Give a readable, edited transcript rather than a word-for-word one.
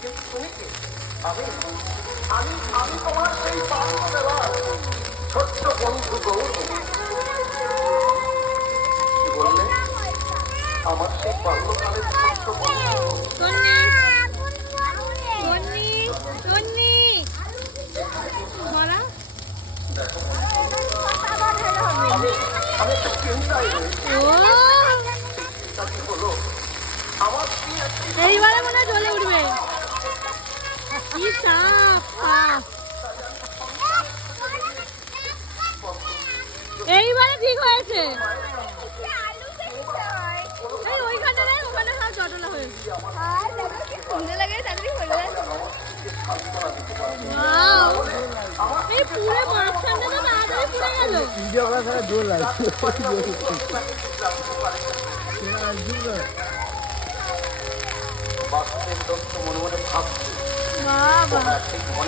তুমি কি? আমি আমি আমি তোমার সেই বাল্যবেলার ছোট্ট বন্ধু গৌরী। কি বললে? আমার সেই বাল্যকালের ছোট্ট বন্ধু। দেখো আমি একটা চিন্তায় রয়েছি। চিন্তা কি হলো? আমার কি এইবারে মনে হয় জ্বলে উঠবে। কি সাপ! এইবারে ঠিক হয়েছে। এই ওইখানে নেই, ওখানে সব জটলা হয়েছে। Wow! এই পুরো মাঝখানটা তো তাড়াতাড়ি পুড়ে গেল। ভিডিও করা ছাড়া জোর লাগছে। বাস্তবের দত্ত মনে মনে ভাবছি বাবা।